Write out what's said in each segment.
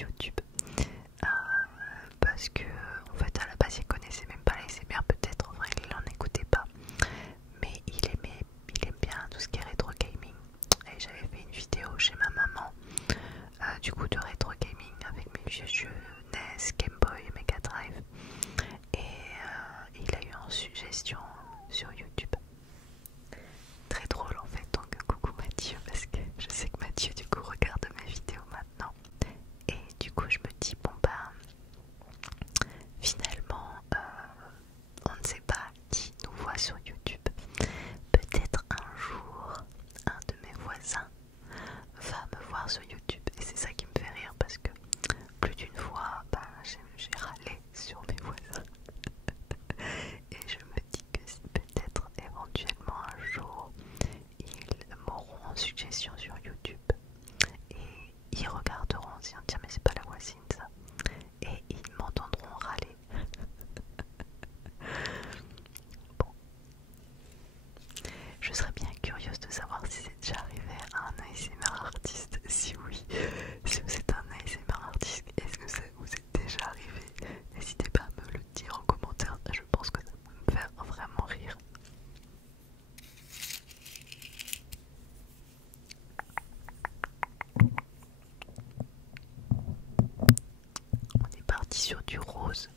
YouTube. Parce que en fait à la base il connaissait même pas l'ASMR, peut-être en vrai il n'en écoutait pas, mais il aime bien tout ce qui est rétro gaming. Et j'avais fait une vidéo chez ma maman du coup de rétro gaming avec mes vieux jeux NES, Game Boy et Mega Drive, et il a eu en suggestion sur YouTube. Très drôle en fait, donc coucou Mathieu, parce que je sais que Mathieu du coup regarde mes vidéos maintenant. Et du coup je me dis bon bah finalement on ne sait pas qui nous voit sur YouTube. Peut-être un jour un de mes voisins va me voir sur YouTube, et c'est ça qui me fait rire parce que plus d'une fois bah, j'ai râlé sur mes voisins. Et je me dis que si peut-être éventuellement un jour ils m'auront en suggestion sur YouTube et ils regarderont en se disant tiens mais c'est pas la voisine ça, et ils m'entendront râler. Bon, je serais bien curieuse de savoir si c'est déjà arrivé à un ASMR artiste. Si oui, si vous êtes un ASMR artiste, est-ce que ça vous est déjà arrivé? N'hésitez pas à me le dire en commentaire, je pense que ça va me faire vraiment rire. On est parti sur du rose.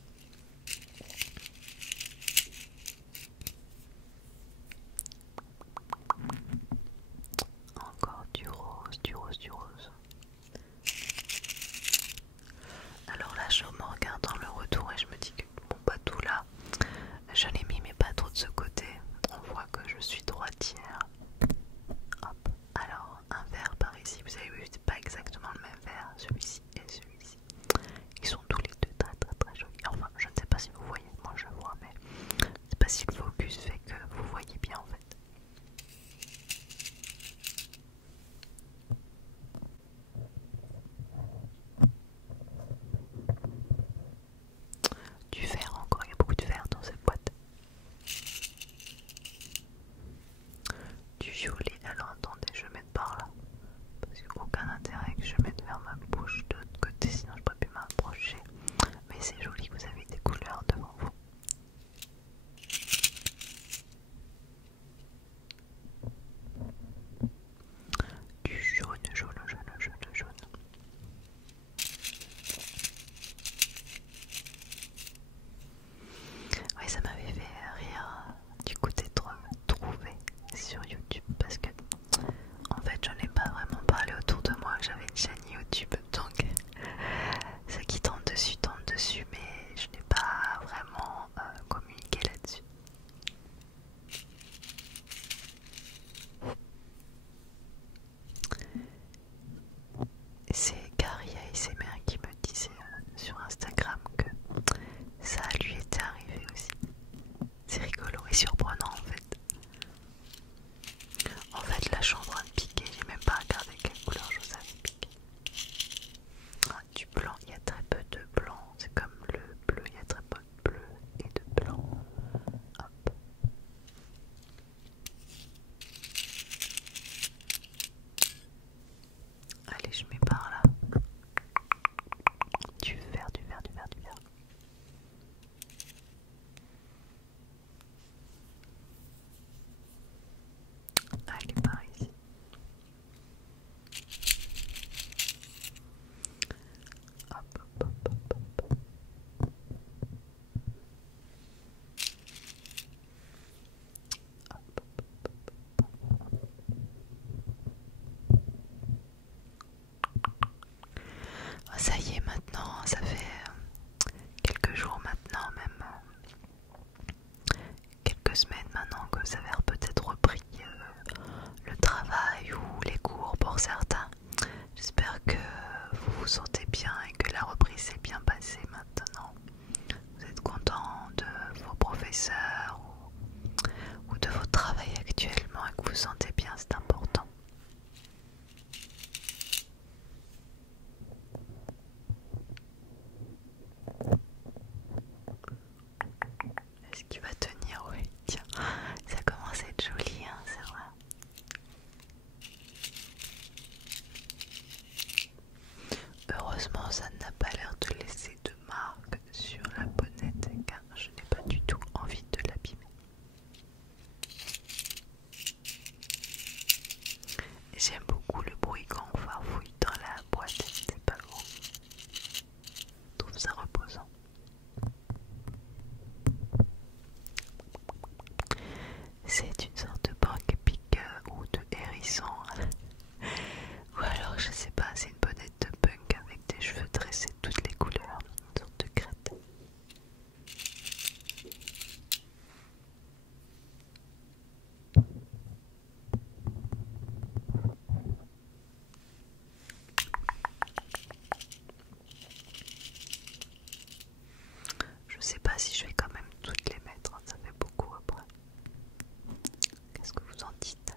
Encore du rose, du rose, du rose. Alors là je me regarde dans le retour et je me dis que bon bah tout là, je l'ai mis mais pas trop de ce côté. On voit que je suis droitière. Hop. Alors un vert par ici, vous avez vu c'est pas exactement le même vert, celui-ci et celui-ci. Ils sont tous les deux très très très jolis. Enfin je ne sais pas si vous voyez, moi je vois, mais je ne sais pas si le focus fait que vous voyez bien en fait. Du vert encore, il y a beaucoup de vert dans cette boîte. Du violet, alors attendez, je vais mettre par là. Parce qu'il n'y a aucun intérêt que je mette vers ma bouche de l'autre côté, sinon je ne pourrais plus m'approcher. Mais c'est joli que vous avez des couleurs devant vous. Du jaune, jaune, jaune, jaune, jaune. Oui, ça m'avait fait rire du coup d'être trouvé sur YouTube parce que en fait je n'ai pas vraiment parlé autour de moi que j'avais une chaîne YouTube, donc ceux qui tentent dessus, mais je n'ai pas vraiment communiqué là-dessus. C'est Carrie ASMR qui me disait sur Instagram que ça lui était arrivé aussi. C'est rigolo et surprenant en fait. En fait là je suis en train de piquer, j'ai même pas regardé quelle couleur je vous avais piqué. Ah, du blanc, il y a très peu de blanc, c'est comme le bleu, il y a très peu de bleu et de blanc. Hop. Allez, je mets par là. Du vert, du vert, du vert, du vert. Allez, par ici. Hop, hop, hop, hop, hop. Oh, ça y est, maintenant, ça fait quelques jours maintenant, même quelques semaines maintenant que vous avez peut-être repris le travail ou les cours pour certains. J'espère que vous vous sentez bien et que la reprise s'est bien passée maintenant. Vous êtes content de vos professeurs ou de votre travail actuellement et que vous vous sentez bien, c'est important. Est-ce qu'il va tenir? Oui, tiens, ça commence à être joli, hein, c'est vrai. Heureusement Heureusement, ça n'a pas l'air de laisser de marque sur la bonnette car je n'ai pas du tout envie de l'abîmer. J'aime beaucoup le bruit quand on farfouille dans la boîte, c'est pas bon. Je trouve ça reposant. C'est une sorte de porc-épic ou de hérisson. Ou alors, je sais pas, c'est une bonnette de punk avec des cheveux tressés de toutes les couleurs. Une sorte de crête. Je sais pas si je vais quand même toutes les mettre, hein, ça fait beaucoup après. Qu'est-ce que vous en dites?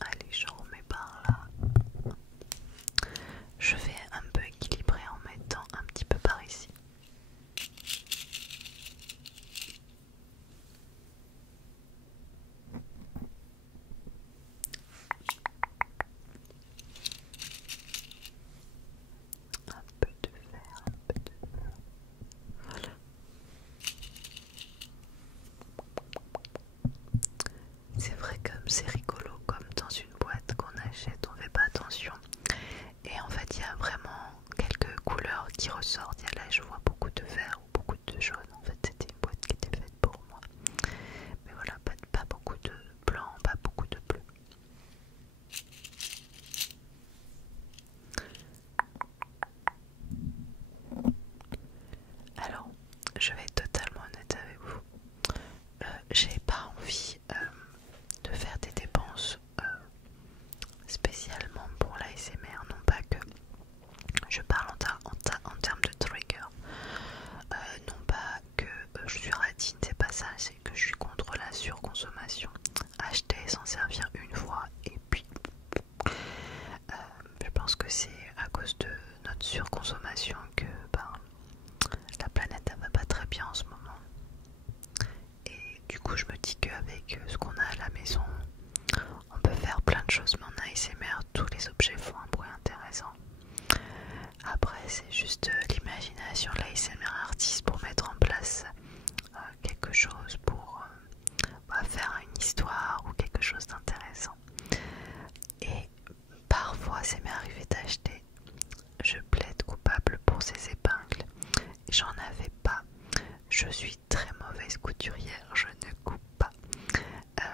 Allez, je remets par là. Je vais un peu équilibrer en mettant un petit peu par ici. Un peu de vert, un peu de vert. Voilà. C'est vrai comme c'est rigolo, comme dans une boîte qu'on achète, on fait pas attention. Et en fait, il y a vraiment quelques couleurs qui ressortent. Là, je vois beaucoup de vert ou beaucoup de jaune. En fait, c'était une boîte qui était faite pour moi. Mais voilà, pas beaucoup de blanc, pas beaucoup de bleu. Alors, je vais être totalement honnête avec vous. J'ai pas envie de faire des dépenses spécialement pour l'ASMR. Non pas que je parle en termes de trigger. Non pas que je suis radine, c'est pas ça. C'est que je suis contre la surconsommation. Acheter, s'en servir une fois et puis je pense que c'est à cause de notre surconsommation que la planète elle va pas très bien en ce moment. Et du coup je me dis qu'avec ce qu'on a à la maison, on peut faire plein de choses, mais en ASMR tous les objets font un bruit intéressant. Après c'est juste l'imagination de l'ASMR artiste pour mettre en place quelque chose pour faire une histoire ou quelque chose d'intéressant. Et parfois ça m'est arrivé d'acheter, je plaide coupable pour ces épingles, j'en avais pas. Je suis très mauvaise couturière, je ne coupe pas.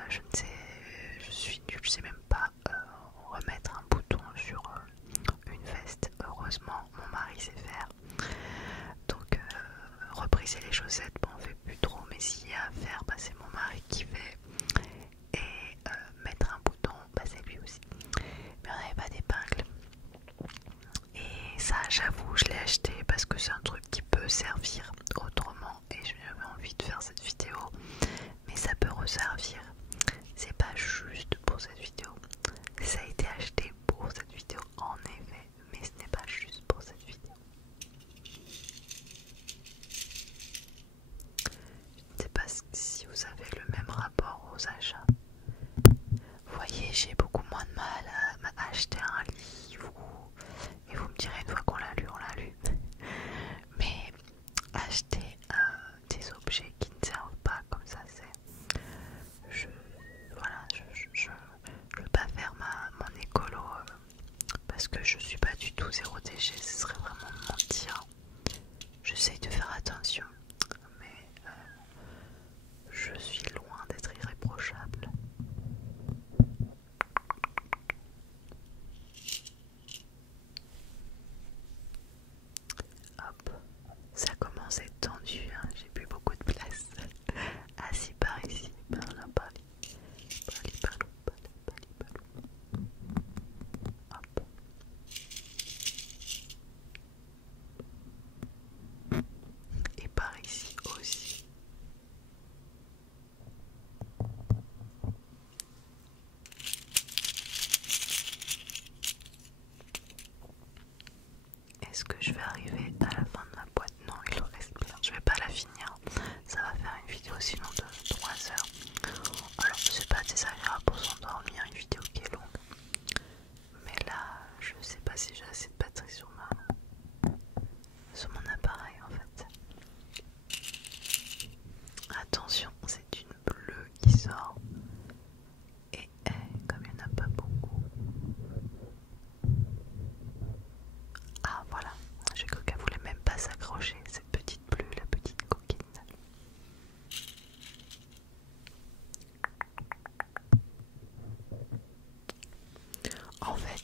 Je ne sais, je suis nulle, je sais même pas remettre un bouton sur une veste. Heureusement, mon mari sait faire. Donc, rebriser les chaussettes, bon, on fait plus trop, mais s'il y a à faire, c'est mon mari qui fait. Et mettre un bouton, c'est lui aussi. Mais on n'avait pas d'épingle. Et ça, j'avoue, je l'ai acheté parce que c'est un truc qui peut servir autrement et j'avais envie de faire cette vidéo, mais ça peut resservir. C'est pas juste pour cette vidéo, ça a été acheté pour cette vidéo en effet, mais ce n'est pas juste pour cette vidéo. Je ne sais pas si vous avez le même rapport aux achats. Vous voyez, j'ai beaucoup moins de mal à acheter un livre et vous me direz une fois qu'on l'a lu, on l'a lu. Mais acheter des objets qui ne servent pas comme ça, c'est... Je veux pas faire mon écolo parce que je suis pas du tout zéro déchet, ce serait vraiment mentir. J'essaye de faire attention, mais je suis loin d'être irréprochable. Hop, ça commence à être tendu, hein. J'ai plus beaucoup de place. Assis par ici, par là, par là. Hop.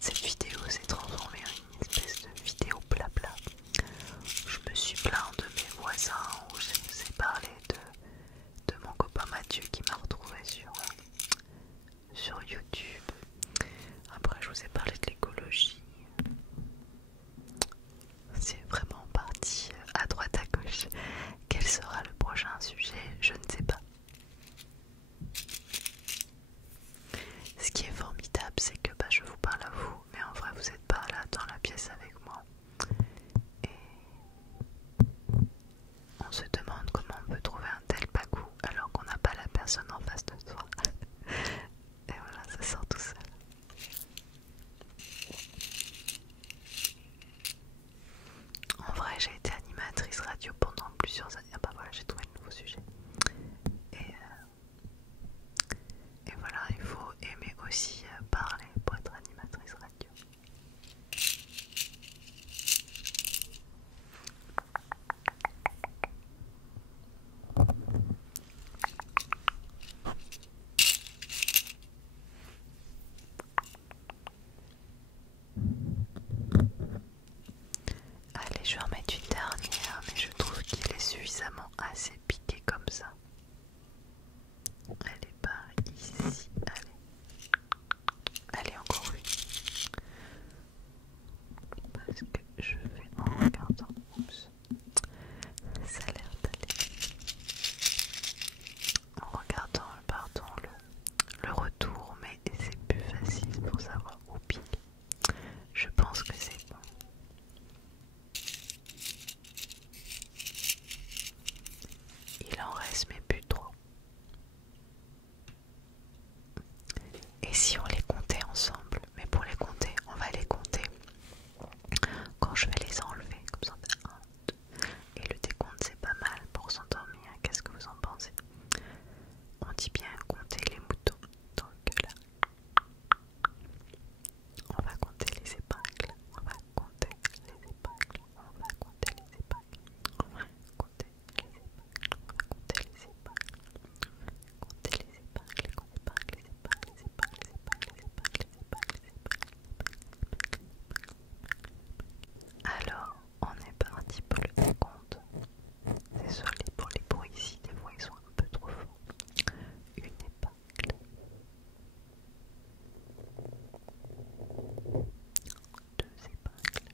cette vidéo s'est transformée en une espèce de vidéo blabla. Je me suis plaint de mes voisins, où je vous ai parlé de mon copain Mathieu qui m'a retrouvé sur YouTube. Après je vous ai parlé de l'écologie. C'est vraiment parti à droite à gauche. Quel sera le prochain sujet? Je ne sais pas. Ce qui est formidable, c'est que je vous parle à vous, mais en vrai vous n'êtes pas là dans la pièce avec moi. Et on se demande comment on peut trouver un tel bagou alors qu'on n'a pas la personne en face de soi. Et voilà, ça sort tout seul. En vrai, j'ai été animatrice radio pendant plusieurs années. Ah bah voilà, j'ai trouvé le nouveau sujet. Et voilà, il faut aimer aussi parler pour être animatrice radio. Allez, je vais en mettre une dernière, mais je trouve qu'il est suffisamment assez piqué comme ça. Elle est par ici, allez encore une. Parce que je vais en regardant, oups, ça a l'air d'aller. En regardant, pardon, le retour, mais c'est plus facile pour savoir où pique. Je pense que c'est bon. Il en reste mais plus trop. Et si on les comptait ensemble? Mais pour les compter, on va les compter quand je vais les enlever. Comme ça on fait 1, 2. Et le décompte c'est pas mal pour s'endormir. Qu'est-ce que vous en pensez? On dit bien compter les moutons. Donc là, on va compter les épingles. On va compter les épingles. On va compter les épingles. On va compter les épingles. On va compter les épingles. Compter les épingles, les épingles, les épingles, les épingles, les épingles, les épingles, les épingles, les épingles. Alors, on est parti pour le décompte. Désolée pour les bruits ici, des fois ils sont un peu trop forts. Une épingle. Deux épingles.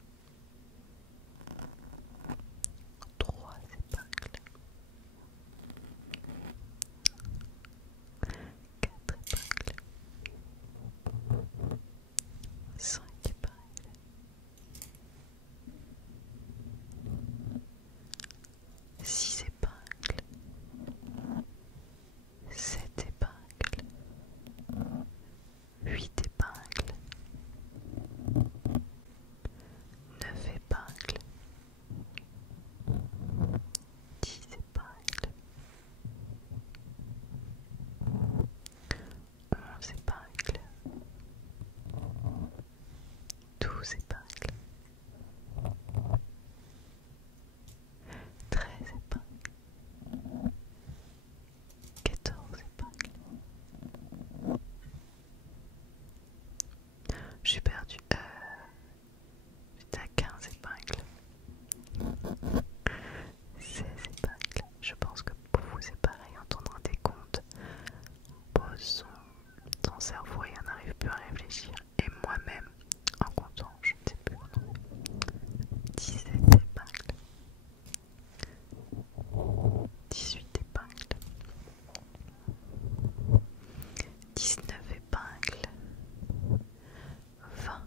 Trois épingles. Quatre épingles. Cinq épingles. Six épingles. Sept épingles. Huit épingles. Neuf épingles. 10 épingles. 11 épingles. 12 épingles. 13 épingles. 14 épingles. Je suis perdue. J'étais à 15 épingles. 16 épingles. Je pense que pour vous c'est pareil, entendre des comptes pose son cerveau et on n'arrive plus à réfléchir. Et moi-même, en comptant, je ne sais plus. 17 épingles. 18 épingles. 19 épingles. 20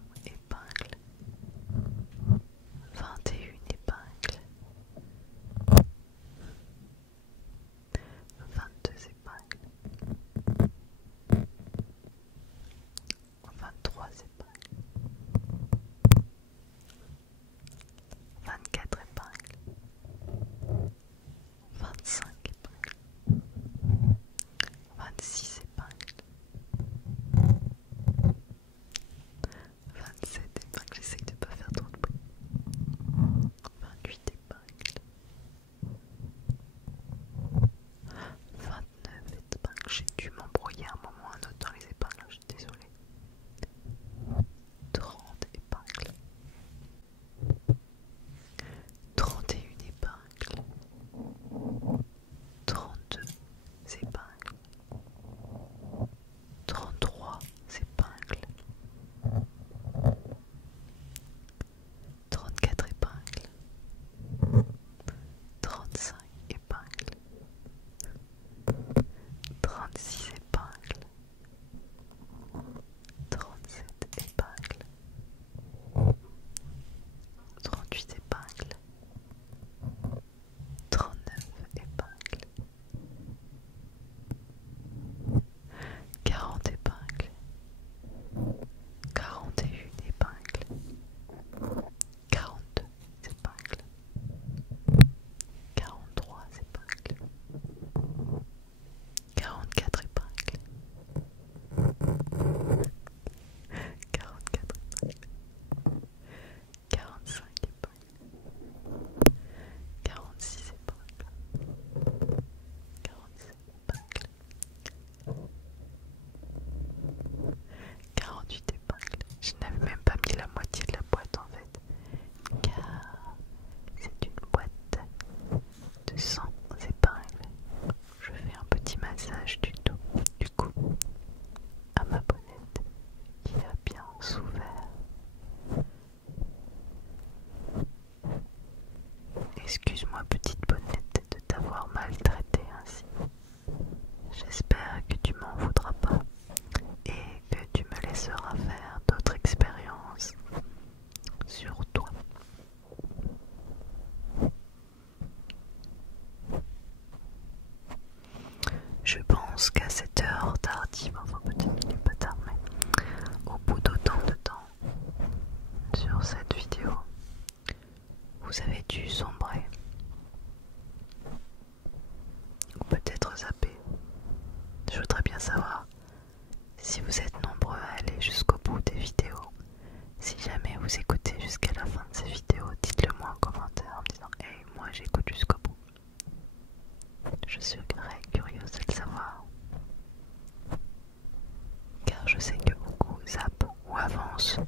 pense.